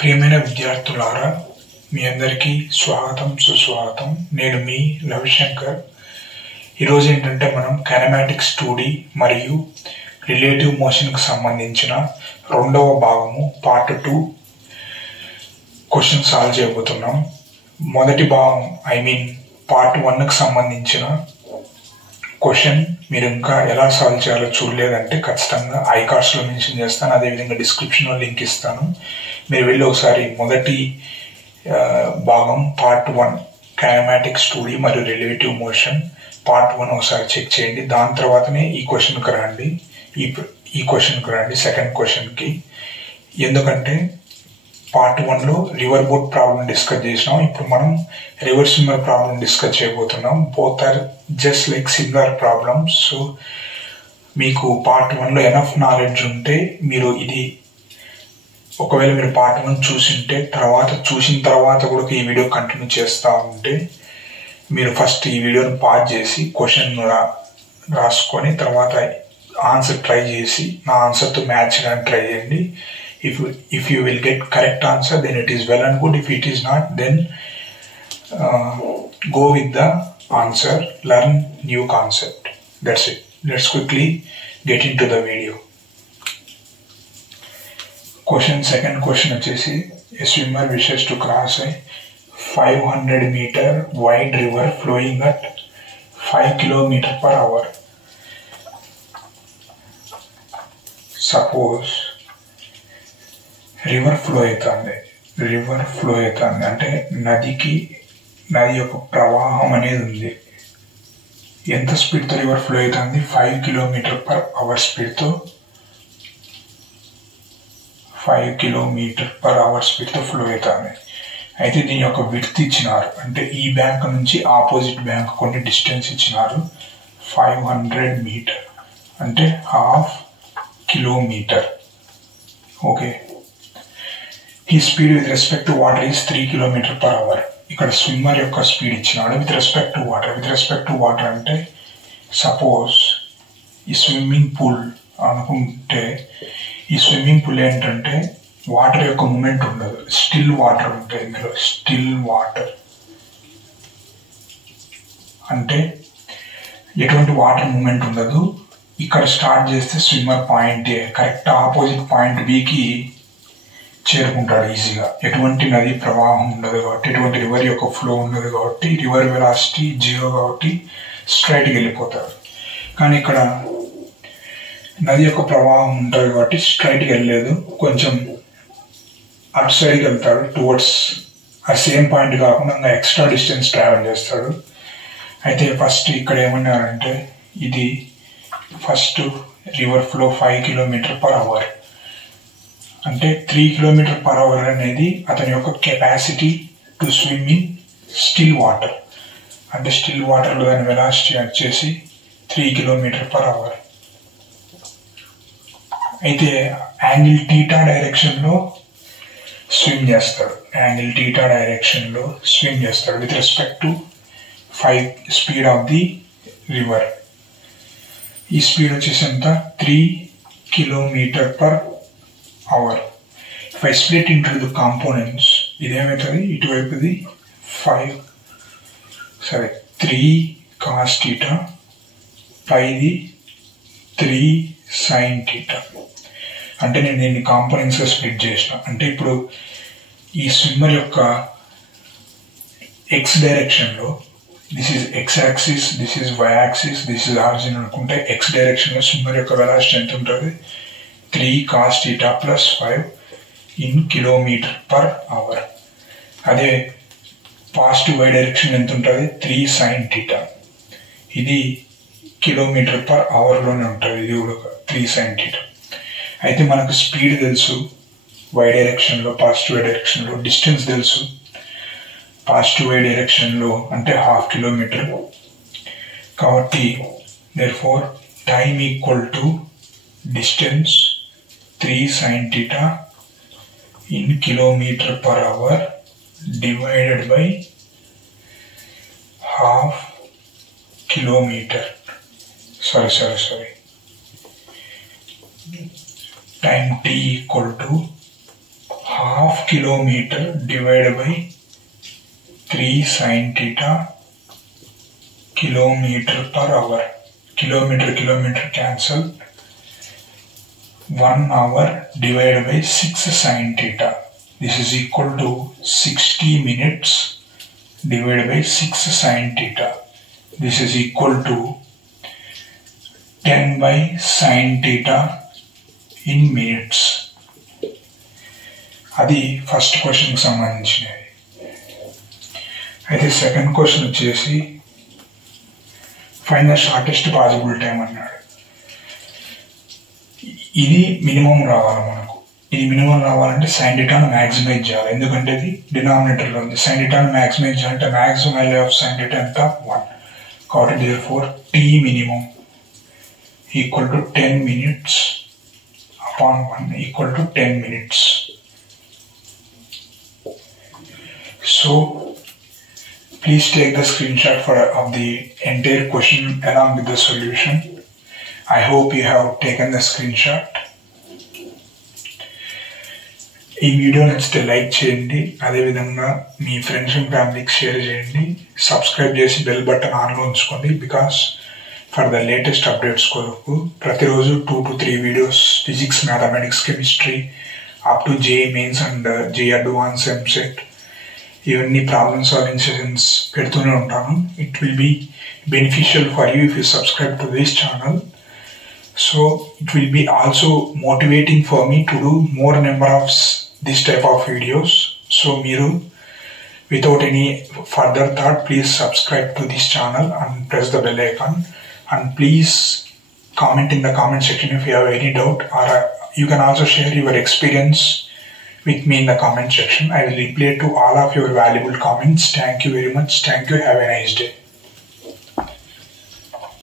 ప్రియమైన విద్యార్థులారా, మీ అందరికీ స్వాగతం సుస్వాగతం. నేను మీ రవిశంకర్. ఈరోజు ఏంటంటే మనం కైనమాటిక్స్ 2D మరియు రిలేటివ్ మోషన్కి సంబంధించిన రెండవ భాగము పార్ట్ 2 క్వశ్చన్ సాల్వ్ చేయబోతున్నాం. మొదటి భాగం పార్ట్ 1కి సంబంధించిన క్వశ్చన్ మీరు ఇంకా ఎలా సాల్వ్ చేయాలో చూడలేదంటే ఖచ్చితంగా ఐకార్డ్స్లో మెన్షన్ చేస్తాను, అదేవిధంగా డిస్క్రిప్షన్లో లింక్ ఇస్తాను. మీరు వెళ్ళి ఒకసారి మొదటి భాగం పార్ట్ 1 కైనమాటిక్స్ 2D మరియు రిలేటివ్ మోషన్ పార్ట్ 1 ఒకసారి చెక్ చేయండి. దాని తర్వాతనే ఈ క్వశ్చన్కి రండి సెకండ్ క్వశ్చన్కి. ఎందుకంటే పార్ట్ 1లో రివర్ బోట్ ప్రాబ్లం డిస్కస్ చేసినాం. ఇప్పుడు మనం రివర్ స్విమ్మర్ ప్రాబ్లం డిస్కస్ చేయబోతున్నాం. Both are just like similar problems. So మీకు పార్ట్ 1లో ఎనఫ్ నాలెడ్జ్ ఉంటే మీరు ఇది ఒకవేళ మీరు పార్ట్ 1 చూసిన తర్వాత కూడా ఈ వీడియో కంటిన్యూ చేస్తూ ఉంటే మీరు ఫస్ట్ ఈ వీడియోని పాజ్ చేసి క్వశ్చన్ రాసుకొని తర్వాత ఆన్సర్ ట్రై చేసి నా ఆన్సర్తో మ్యాచ్ చేయడానికి ట్రై చేయండి. If you will get correct answer, then it is well and good. If it is not, then go with the answer, learn new concept. That's it. Let's quickly get into the video. Second question వచ్చేసి, a swimmer wishes to cross a 500 meter wide river flowing at 5 km/h. Suppose river flow అవుతుంది అంటే నది యొక్క ప్రవాహం అనేది ఉంది. ఎంత స్పీడ్తో రివర్ ఫ్లో అవుతుంది? 5 km/h స్పీడ్తో 5 km/h ఫ్లో అవుతుంది. అయితే దీని యొక్క విడ్త్ ఇచ్చినారు, అంటే ఈ బ్యాంక్ నుంచి ఆపోజిట్ బ్యాంక్ కొన్ని డిస్టెన్స్ ఇచ్చినారు. 500 మీటర్ అంటే 1/2 కిలోమీటర్. ఓకే, ఈ speed with respect to water is 3 km/h. ఇక్కడ స్విమ్మర్ యొక్క స్పీడ్ ఇచ్చినాడు విత్ రెస్పెక్ట్ టు వాటర్ అంటే సపోజ్ ఈ స్విమ్మింగ్ పూల్ అనుకుంటే, ఈ స్విమ్మింగ్ పూల్ ఏంటంటే వాటర్ యొక్క మూమెంట్ ఉండదు, స్టిల్ వాటర్ ఉంటాయి. ఇందులో స్టిల్ వాటర్ అంటే ఎటువంటి వాటర్ మూమెంట్ ఉండదు. ఇక్కడ స్టార్ట్ చేస్తే స్విమ్మర్ పాయింట్ ఏ కరెక్ట్ ఆపోజిట్ పాయింట్ బికి చేరుకుంటాడు ఈజీగా. ఎటువంటి నది ప్రవాహం ఉండదు కాబట్టి, ఎటువంటి రివర్ యొక్క ఫ్లో ఉండదు కాబట్టి, రివర్ వెలాసిటీ 0 కాబట్టి స్ట్రైట్గా వెళ్ళిపోతాడు. కానీ ఇక్కడ నది యొక్క ప్రవాహం ఉంటుంది కాబట్టి స్ట్రైట్గా వెళ్ళలేదు, కొంచెం అటు సైడ్కి వెళ్తాడు టువర్డ్స్ ఆ సేమ్ పాయింట్ కాకుండా ఇంకా ఎక్స్ట్రా డిస్టెన్స్ ట్రావెల్ చేస్తాడు. అయితే ఫస్ట్ ఇక్కడ ఏమన్నారంటే ఇది ఫస్ట్ రివర్ ఫ్లో 5 km/h అంటే 3 km/h అనేది అతని యొక్క capacity to swim in still water. అంటే స్టిల్ వాటర్లో దాని వెలాసిటీ వచ్చేసి 3 km/h. అయితే యాంగిల్ టీటా డైరెక్షన్లో స్విమ్ చేస్తాడు with respect to speed of the river. ఈ స్పీడ్ వచ్చేసి ఎంత? 3 km/h. If I split into the components, ఇదేమవుతుంది? ఇటువైపుది 3 cos theta పైది 3 sin theta. అంటే నేను దీన్ని కాంపోనెంట్స్గా స్ప్లిట్ చేసిన. అంటే ఇప్పుడు ఈ స్విమ్మర్ యొక్క ఎక్స్ డైరెక్షన్లో this is X axis, this is Y axis, this is origin అనుకుంటే ఎక్స్ డైరెక్షన్లో స్విమ్మర్ యొక్క వెలాసిటీ ఎంత ఉంటుంది? 3 cos theta plus 5 in km/h. అదే పాజిటివ్ వై డైరెక్షన్ ఎంత ఉంటుంది? 3 sin theta. ఇది km/hలోనే ఉంటుంది, ఇది కూడా 3 sin theta. అయితే మనకు స్పీడ్ తెలుసు వై డైరెక్షన్లో, పాజిటివ్ వై డైరెక్షన్లో. డిస్టెన్స్ తెలుసు పాజిటివ్ వై డైరెక్షన్లో అంటే 1/2 కిలోమీటర్. కాబట్టి therefore time equal to distance 3 sin theta in km/h divided by 1/2 kilometer. Sorry. Time t equal to 1/2 kilometer divided by 3 sin theta kilometer per hour. Kilometer cancel. 1 hour divided by 6 sin theta. This is equal to 60 minutes divided by 6 sin theta. This is equal to 10 by sin theta in minutes. అది first క్వశ్చన్కి సంబంధించినది. అయితే second question వచ్చేసి find the shortest possible time అన్నాడు. ఇది minimum రావాలి మనకు. ఇది మినిమం రావాలంటే సైన్ థీటాను మ్యాక్సిమైజ్ చేయాలి. ఎందుకంటే ఇది డినామినేటర్లో ఉంది. సైన్ థీటాను మ్యాక్సిమైజ్ చేయాలంటే maximum value of sine theta ఎంత 1. కాబట్టి therefore t minimum equal to 10 minutes upon 1 equal to 10 minutes. So please take the screenshot of the entire question along with the solution. I hope you have taken the screenshot. ఈ video నచ్చితే like చేయండి, అదేవిధంగా మీ friends and ఫ్యామిలీకి share చేయండి. Subscribe చేసి bell button ఆన్లో ఉంచుకోండి. Because for the latest updates కొరకు ప్రతిరోజు 2 to 3 videos physics, mathematics, chemistry up to JEE mains and JEE advance, EAMCET ఇవన్నీ ప్రాబ్లమ్ సాల్వింగ్ సెషన్స్ పెడుతూనే ఉంటాను. It will be beneficial for you if you subscribe to this channel. So it will be also motivating for me to do more number of this type of videos. So Miru, without any further thought, please subscribe to this channel and press the bell icon, and please comment in the comment section if you have any doubt, or you can also share your experience with me in the comment section. I will reply to all of your valuable comments. Thank you very much. Thank you. Have a nice day.